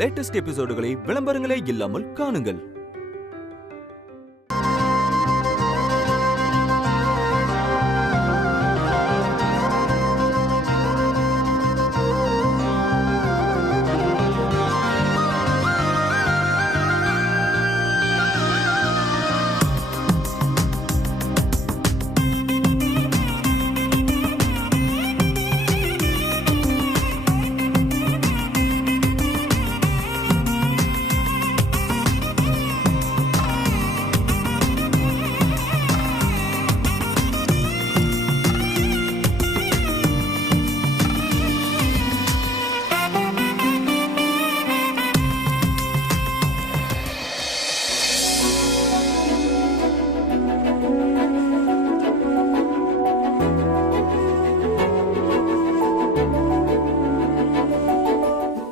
Latest எபிசோடுகளை விளம்பரங்களே இல்லாமல் காணுங்கள்.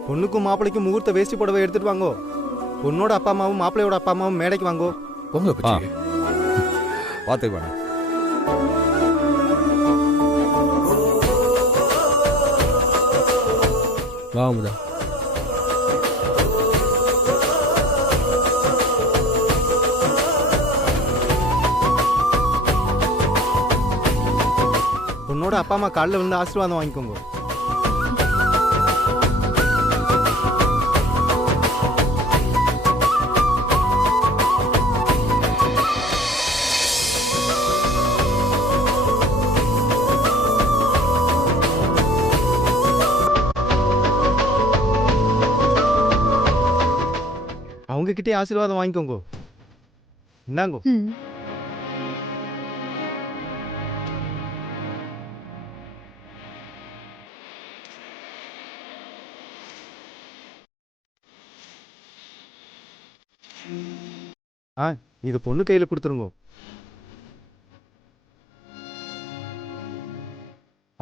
பொண்ணுக்கும் மாப்பிளைக்கும் முகூர்த்த வேஷ்டி புடவை எடுத்துட்டு வாங்கோ. பொண்ணோட அப்பா அம்மாவும் மாப்பிள்ளையோட அப்பா அம்மாவும் மேடைக்கு வாங்கோ. பொங்க பச்சி பாத்து வேணா. வா முதா. பொண்ணோட அப்பா அம்மா காலில் விழுந்து ஆசீர்வாதம் வாங்கிக்கோங்க. அவங்க கிட்டே ஆசீர்வாதம் வாங்கிக்கோங்க. இந்தாங்கோ. இது பொண்ணு கையில கொடுத்துருங்க.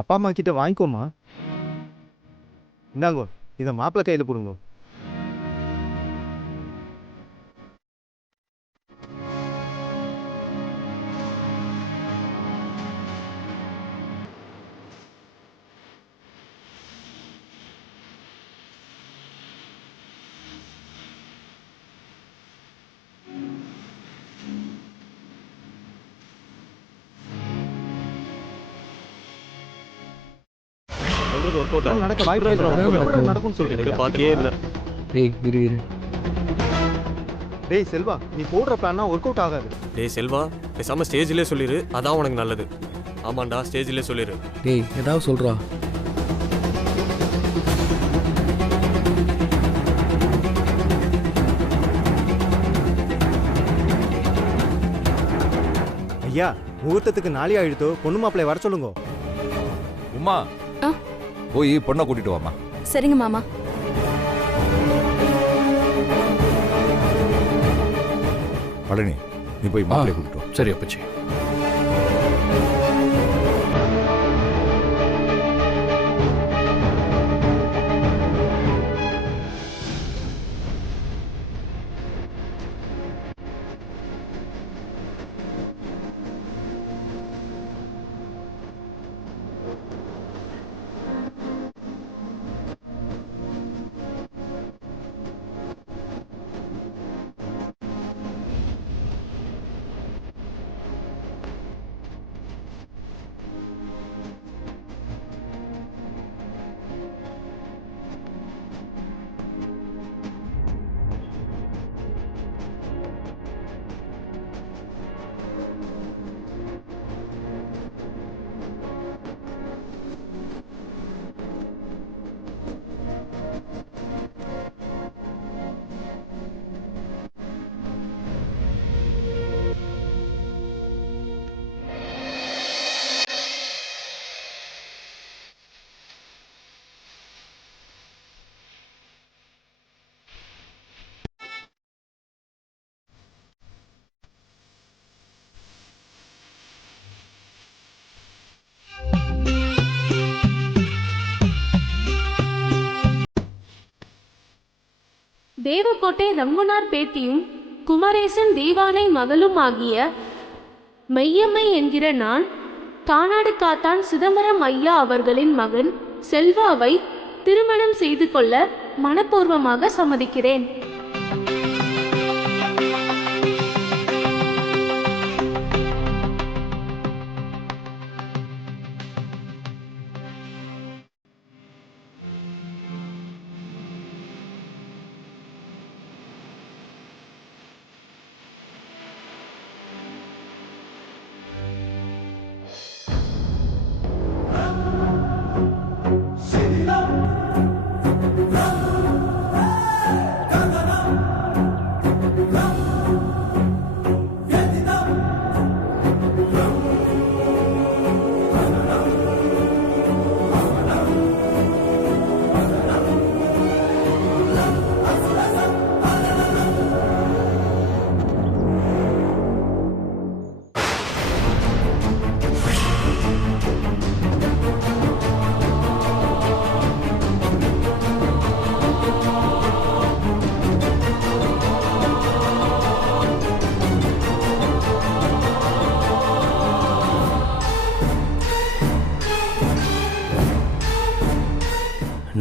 அப்பா அம்மா கிட்ட வாங்கிக்கோமா. இந்தாங்கோ, இதை மாப்பிள்ளை கையில போடுங்க. நடக்க வாய்ப்பு நடக்கும்னு சொல்றீங்க. டேய் செல்வா, நீ போடுற பிளான்னா ஒர்க் அவுட் ஆகாது. டேய் செல்வா, பேசாம ஸ்டேஜ்லயே சொல்லிரு, அதான் உனக்கு நல்லது. ஆமாண்டா, ஸ்டேஜ்லயே சொல்லிரு. டேய் ஏதாவது சொல்றா. ஐயா, முகூர்த்தத்துக்கு நாளை ஆயிடுத்தோ, பொண்ணு மாப்பிள்ளை வர சொல்லுங்க. உமா போய் பொண்ணை கூட்டிட்டு வாமா. சரிங்க மாமா. பழனி, நீ போய் மாப்பிள்ளை கூட்டிட்டு வா. சரி அப்பச்சி. தேவக்கோட்டை ரங்குனார் பேத்தியும் குமரேசன் தேவானை மகளும் ஆகிய மையம்மை என்கிற நான் தானாடு காத்தான் சிதம்பரம் ஐயா அவர்களின் மகன் செல்வாவை திருமணம் செய்து கொள்ள மனப்பூர்வமாக சம்மதிக்கிறேன்.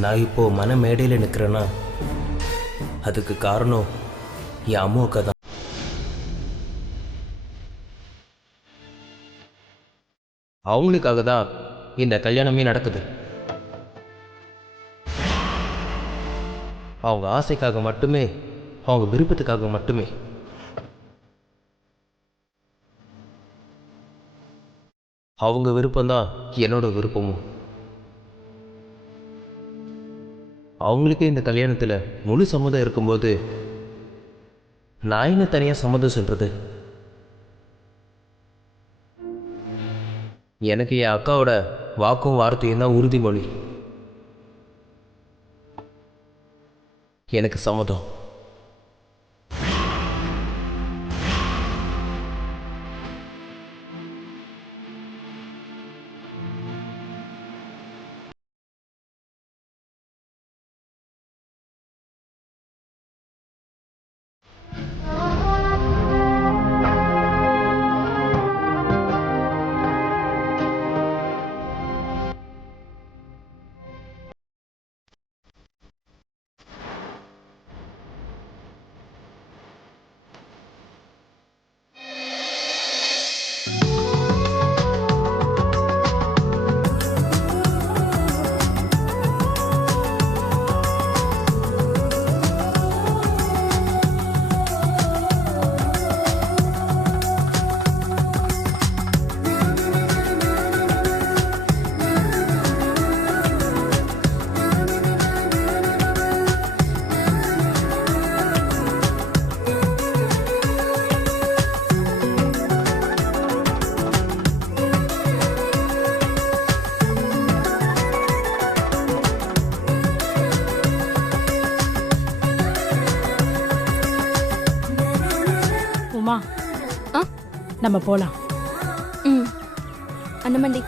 நான் இப்போ மன மேடையில் நிற்கிறேன்னா அதுக்கு காரணம் என் அம்மாவுக்கு தான். அவங்களுக்காக தான் இந்த கல்யாணமே நடக்குது. அவங்க ஆசைக்காக மட்டுமே, அவங்க விருப்பத்துக்காக மட்டுமே. அவங்க விருப்பம்தான் என்னோட விருப்பமும். அவங்களுக்கே இந்த கல்யாணத்தில் முழு சம்மதம் இருக்கும்போது நான் என்ன தனியாக சம்மதம் சொல்கிறது? எனக்கு என் அக்காவோட வாக்கும் வார்த்தையும் தான் உறுதிமொழி. எனக்கு சம்மதம். உமா, நம்ம போலாம். அண்ணமண்டி.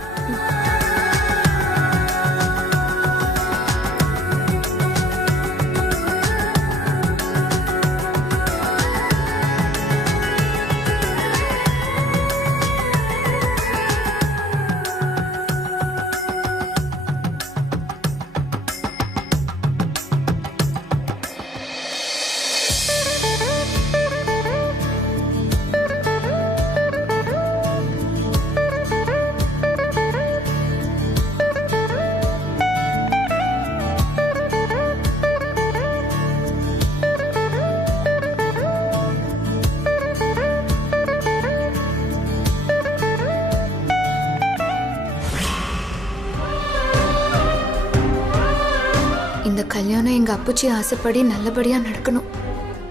இந்த கல்யாணம் எங்க அப்புச்சி ஆசைப்படி நல்லபடியா நடக்கணும்.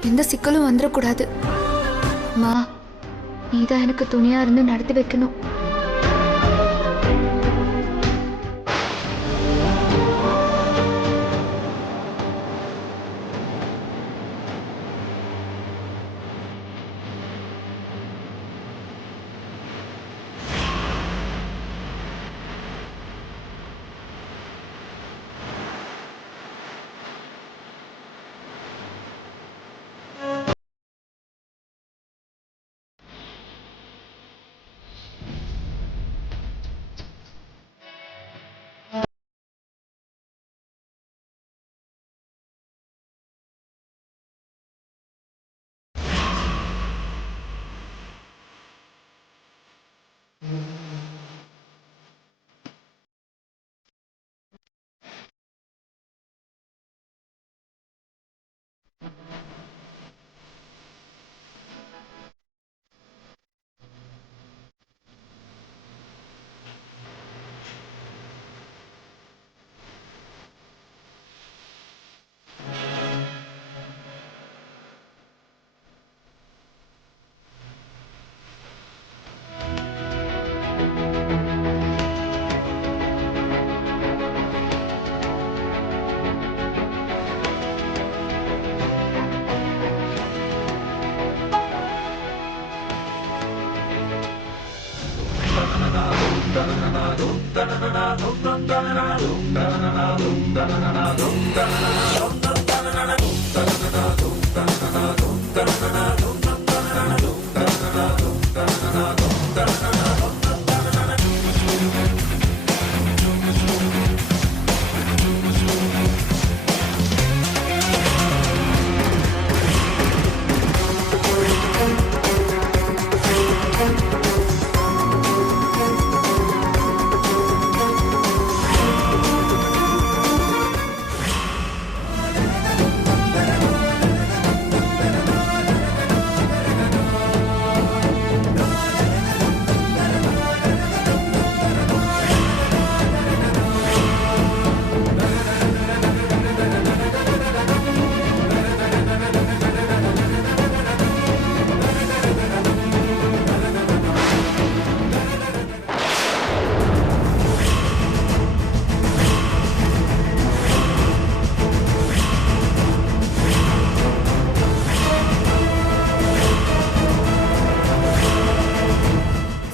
எந்த சிக்கலும் வந்துடக்கூடாது. மா, நீதான் எனக்கு துணையா இருந்து நடத்தி வைக்கணும்.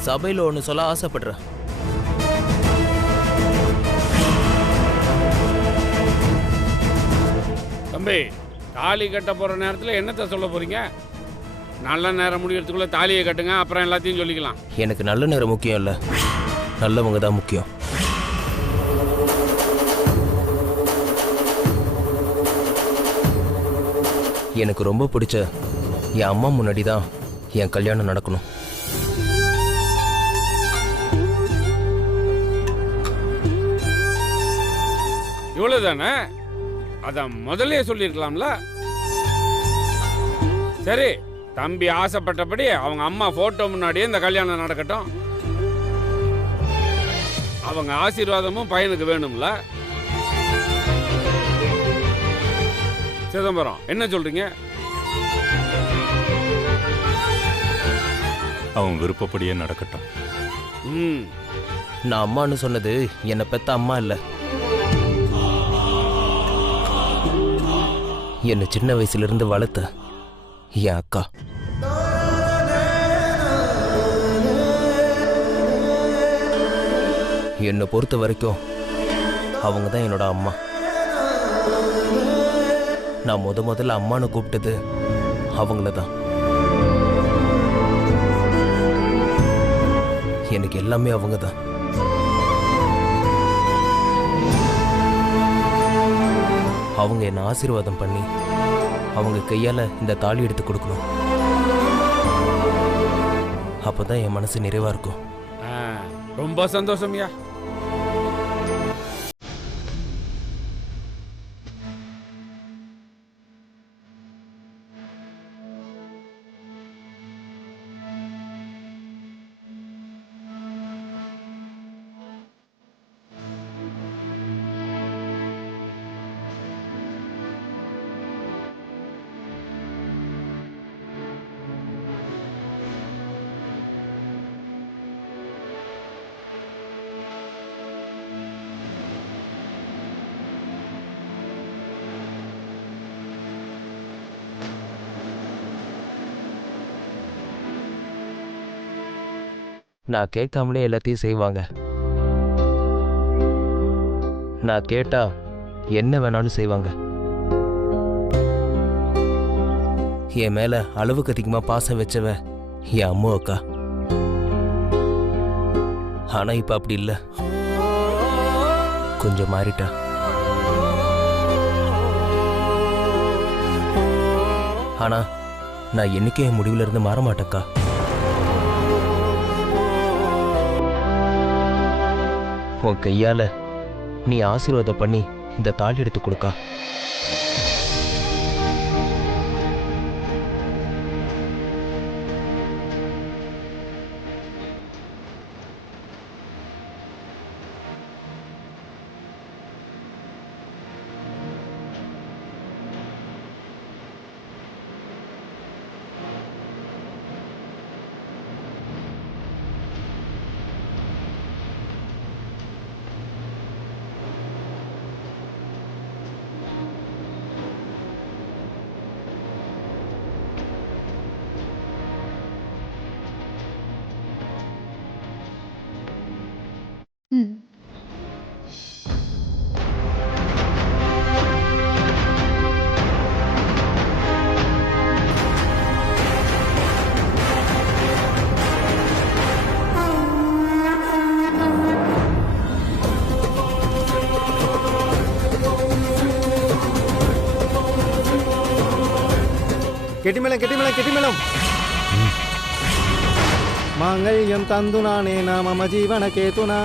சபையில் ஒன்று சொல்ல ஆசைப்படுறேன். தம்பி, தாலி கட்ட போகிற நேரத்தில் என்னத்தை சொல்ல போகிறீங்க? நல்ல நேரம் முடியறதுக்குள்ளே தாலியை கட்டுங்க, அப்புறம் எல்லாத்தையும் சொல்லிக்கலாம். எனக்கு நல்ல நேரம் முக்கியம் இல்லை, நல்லவங்க தான் முக்கியம். எனக்கு ரொம்ப பிடிச்ச என் அம்மா முன்னாடி தான் என் கல்யாணம் நடக்கணும். இவ்வளவுதானே? அத முதல்ல சொல்லியிருக்கலாம்ல. சரி, தம்பி ஆசைப்பட்டபடி அவங்க அம்மா போட்டோ முன்னாடியே இந்த கல்யாணம் நடக்கட்டும். அவங்க ஆசீர்வாதமும் பையனுக்கு வேணும்ல. சிதம்பரம், என்ன சொல்றீங்க? அவன் விருப்பப்படியே நடக்கட்டும். நான் அம்மான்னு சொன்னது என்னை பெத்த அம்மா இல்லை, என்னை சின்ன வயசுலேருந்து வளர்த்த என் அக்கா. என்னை பொறுத்த வரைக்கும் அவங்க தான் என்னோட அம்மா. நான் முதல்ல அம்மானு கூப்பிட்டது அவங்கள தான். எனக்கு எல்லாமே அவங்க தான். அவங்க என்னை ஆசீர்வாதம் பண்ணி அவங்க கையால் இந்த தாலி எடுத்து கொடுக்கணும். அப்போதான் என் மனசு நிறைவா இருக்கும். ரொம்ப சந்தோஷம்யா. நான் கேட்காமலே எல்லாத்தையும் செய்வாங்க. நான் கேட்டா என்ன வேணாலும் செய்வாங்க. என் மேல அளவுக்கு அதிகமா பாசம் வச்சவ என் அம்மா அக்கா. ஆனா இப்ப அப்படி இல்லை, கொஞ்சம் மாறிட்டா. ஆனா நான் என்னைக்கும் என் முடிவுல இருந்து மாற மாட்டேக்கா. உன் கையால நீ ஆசீர்வாதம் பண்ணி இந்த தாலி எடுத்து கொடுக்கா. கெட்டிமேளம் கெட்டிமேளம் கெட்டிமேளம். மாங்கல்யம் தந்துனா நேனா மம ஜீவன கேதுனா.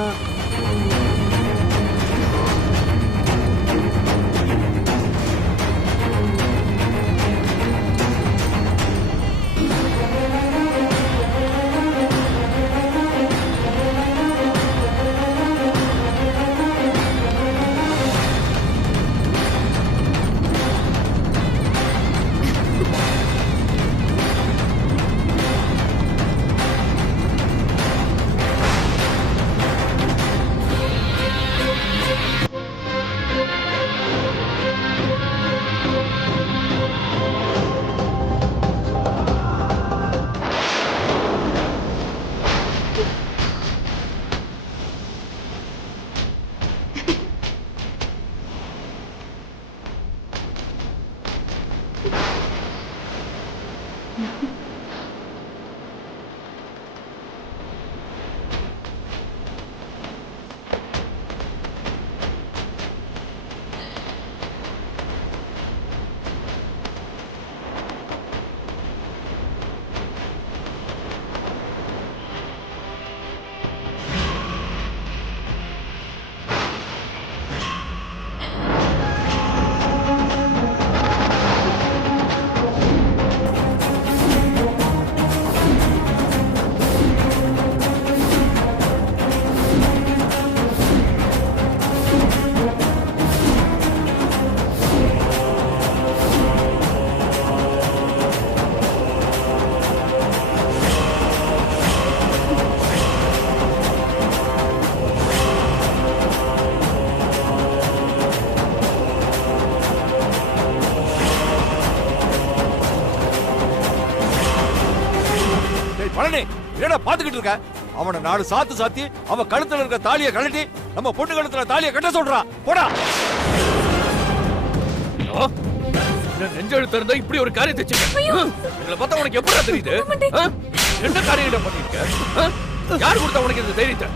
பழனி என்னடா பாத்துக்கிட்டு இருக்க? அவனை 4 சாத்து சாத்தி அவன் கழுத்துல இருக்க தாலியை கழட்டி நம்ம பொண்ணு கழுத்துல தாலியை கட்ட சொல்றான். போடா. நெஞ்செழுத்து இருந்தா இப்படி ஒரு காரியத்தை செஞ்ச பார்த்தா உனக்கு எப்படா தெரியுது? என்ன காரியம் பண்ணிருக்க? யார் கொடுத்தா உனக்கு இந்த தைரியத்தை?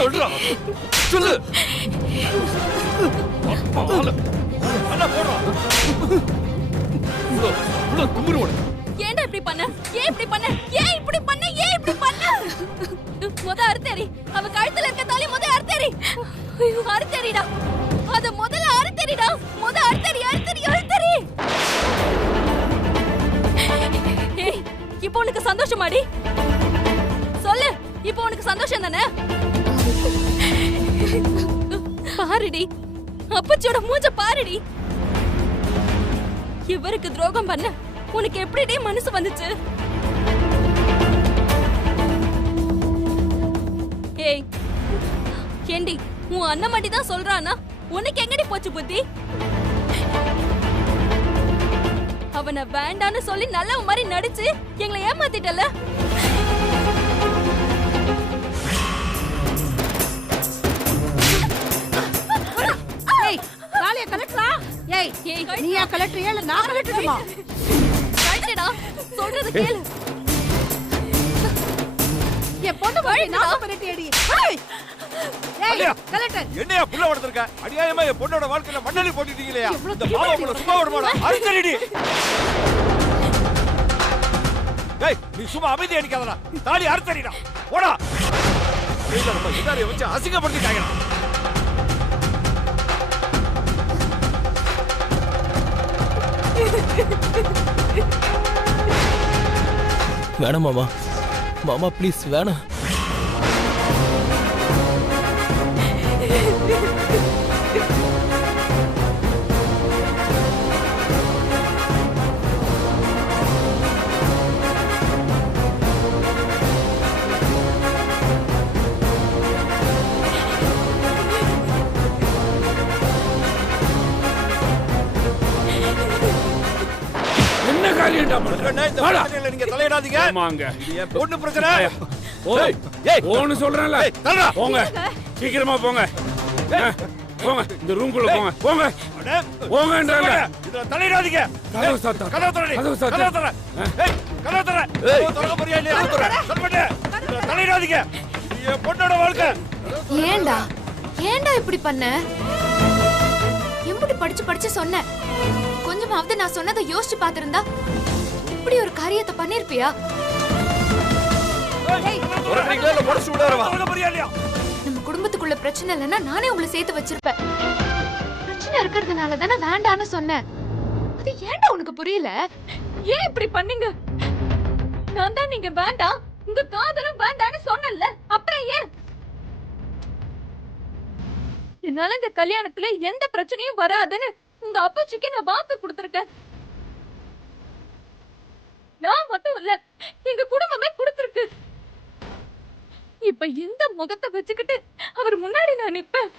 சொல்றா, சொல்லு. கும்பிடு உனக்கு. ஏன்டா இப்படி பண்ண? ஏன் இப்படி பண்ண? ஏன் இப்படி பண்ண? ஏன் இப்படி பண்ண? முத அறுத்தேரி. அவ கழுத்துல இருக்க தாலி முத அறுத்தேரி. ஐயோ அறுத்தேரிடா. அத முதல்ல அறுத்தேரிடா. முத அறுத்தேரி அறுத்தேரி அறுத்தேரி. ஏய் இப்போ உனக்கு சந்தோஷமாடி? சொல்லு. இப்போ உனக்கு சந்தோஷம் தானே? பாருடி. அப்பச்சியோட மூஞ்ச பாருடி. இவருக்கு துரோகம் பண்ண உனக்கு எப்படிடே மனசு வந்துச்சு? ஏய் ஏண்டி உன் அண்ணன் மட்டும் தான் சொல்றானா? உனக்கு எங்கடி போச்சு புத்தி? அவனை வேண்டான்னு சொல்லி நல்ல மாதிரி நடிச்சு எங்களை ஏமாத்திட்டல. தாலிய கலெக்டரா? ஏய் நீயா கலெக்டரியா இல்ல நான் கலெக்டருமா? கலெக்டரா சொல்றது கேளு. ஏ பொண்ணு போய் நான் பண்ணிட்டேடி. ஏய் கலெக்டர் என்னையா புள்ள வளர்த்திருக்க? அநியாயமா என் பொண்ணோட வாழ்க்கையில மண்ணலி போட்டுட்டீங்களே. இந்த பாவம் உங்களை சும்மா விடுமாடா? அறுத்தடிடி. ஏய் நீ சும்மா அமைதியா நிக்காதடா. தாலி அறுத்தடிடா. போடா. இல்ல நம்ம எல்லாரையும் வச்சு அசிங்கப்படுத்திட்டாங்க. வேணாம் மாமா. மாமா ப்ளீஸ் வேணாம். என்ன காரியம்டா பண்ற? இந்த பிரச்சனையில நீங்க தலையிடாதீங்க. ஆமாங்க. இது என் பொண்ணு பிரச்சனை. ஓய் ஓன்னு சொல்றேன்ல. போங்க சீக்கிரமா போங்க. போங்க இந்த ரூம்குள்ள போங்க. போங்க போங்கன்றல. இதுல தலையிடாதீங்க. கதவு சாத்தா. கதவு தரடி. கதவு தர. ஏய் கதவு தர. கதவு தர போறியா இல்லையா? சொல்லுடா. இதுல தலையிடாதீங்க. இது என் பொண்ணோட வாழ்க்கை. ஏண்டா ஏண்டா இப்படி பண்ண? எம்புடி படிச்சு படிச்சு சொன்ன? கொஞ்சம் கொஞ்சமாவது நான் சொன்னதை யோசிச்சு பார்த்திருந்தா இப்படி ஒரு காரியத்தை பண்ணிருப்பியா? துறக்கிறீங்களா இல்ல முடிச்சு விடாரவா? நம்ம குடும்பத்துக்குள்ள பிரச்சனை இல்லைன்னா நானே உங்களை சேர்த்து வச்சிருப்பேன். பிரச்சனை இருக்கிறதுனால தானே வேண்டான்னு சொன்னேன். அது ஏன்டா உனக்கு புரியல? ஏன் இப்படி பண்ணீங்க? நான் தான் நீங்க வேண்டாம், உங்க காதலும் வேண்டான்னு சொன்னேன்ல, அப்புறம் ஏன்? என்னால இந்த கல்யாணத்துல எந்த பிரச்சனையும் வராதுன்னு உங்க அப்பாச்சிக்கு நான் வாக்கு கொடுத்திருக்கேன். நான் மட்டும் இல்ல, எங்க குடும்பமே கொடுத்திருக்கு. இப்ப இந்த முகத்தை வச்சுக்கிட்டு அவர் முன்னாடி நான் நிப்பேன்?